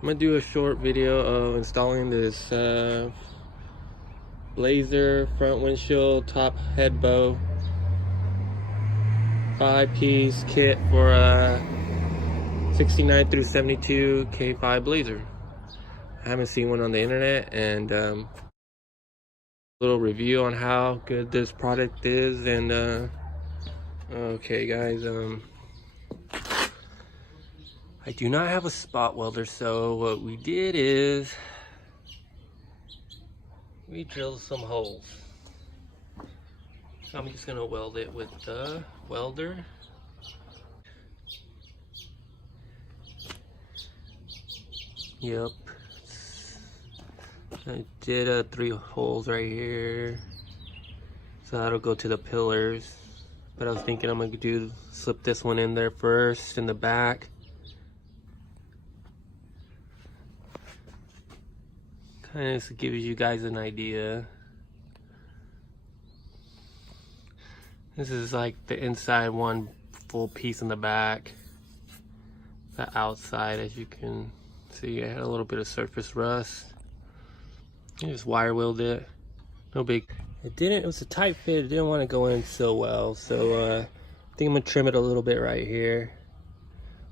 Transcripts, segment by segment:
I'm gonna do a short video of installing this Blazer front windshield top head bow 5-piece kit for 69 through 72 K5 Blazer. I haven't seen one on the internet, and a little review on how good this product is. And okay guys, I do not have a spot welder, so what we did is we drilled some holes. So I'm just gonna weld it with the welder. Yep. I did 3 holes right here, so that'll go to the pillars. But I was thinking I'm gonna slip this one in there first in the back. Kind of gives you guys an idea. This is like the inside, one full piece in the back. The outside, as you can see, I had a little bit of surface rust. I just wire wheeled it. No big. It was a tight fit. It didn't want to go in so well. So I think I'm gonna trim it a little bit right here.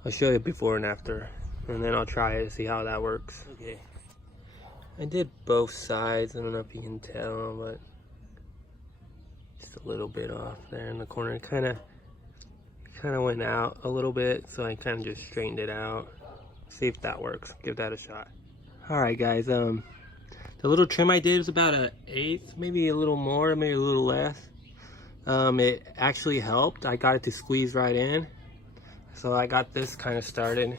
I'll show you before and after, and then I'll try it to see how that works. Okay. I did both sides. I don't know if you can tell, but just a little bit off there in the corner. It kind of went out a little bit, so I kind of just straightened it out. See if that works. Give that a shot. All right, guys. The little trim I did was about 1/8, maybe a little more, maybe a little less. It actually helped. I got it to squeeze right in, so I got this kind of started.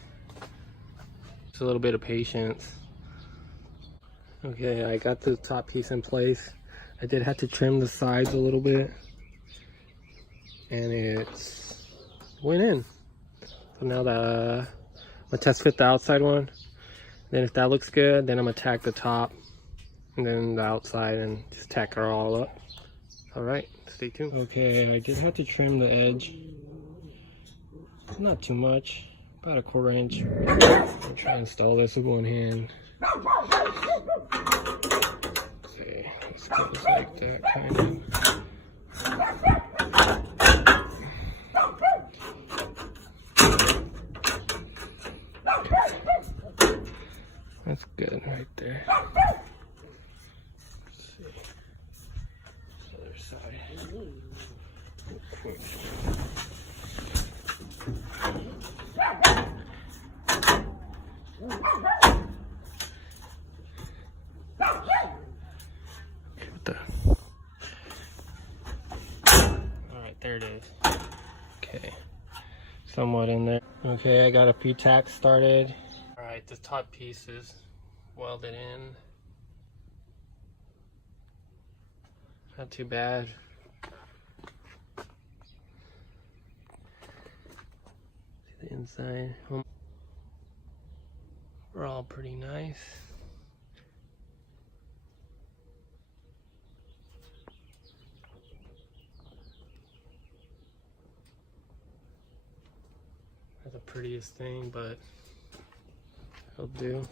Just a little bit of patience. Okay, I got the top piece in place. I did have to trim the sides a little bit, and it went in. So now I'm gonna test fit the outside one. Then if that looks good, then I'm gonna tack the top and then the outside and just tack her all up. All right, stay tuned. Okay, I did have to trim the edge. Not too much, about 1/4 inch. I'll try and install this with one hand. Okay, this goes like that, kind of. That's good right there. Let's see. Other side. Alright, there it is. Okay. Somewhat in there. Okay, I got a few tacks started. Alright, the top piece is welded in. Not too bad. See the inside. We're all pretty nice. Not the prettiest thing, but it'll do.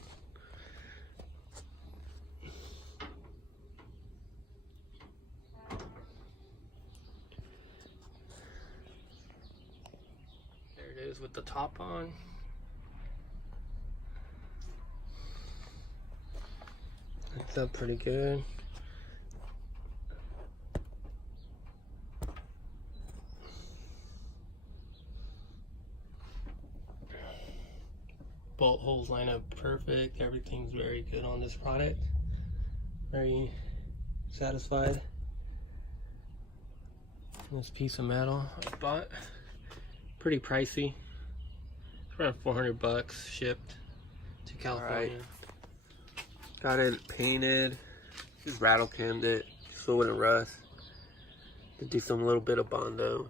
There it is with the top on. It's up pretty good. Bolt holes line up perfect. Everything's very good on this product. Very satisfied. This piece of metal I bought, pretty pricey. It's around 400 bucks shipped to California. Right. Got it painted. Just rattle cammed it so it wouldn't rust. To do some little bit of Bondo.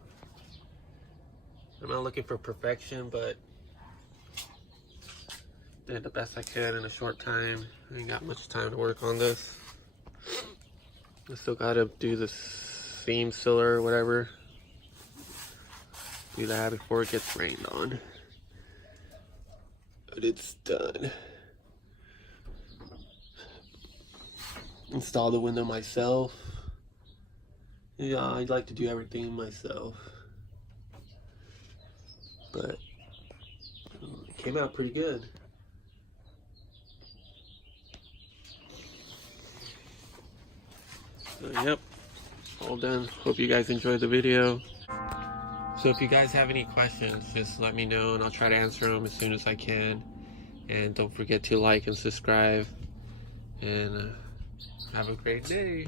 I'm not looking for perfection, but did the best I could in a short time. I ain't got much time to work on this. I still gotta do the seam sealer or whatever. Do that before it gets rained on. But it's done. install the window myself. Yeah, I'd like to do everything myself, but it came out pretty good. So, yep, all done. Hope you guys enjoyed the video. So if you guys have any questions, just let me know and I'll try to answer them as soon as I can. And don't forget to like and subscribe. And have a great day.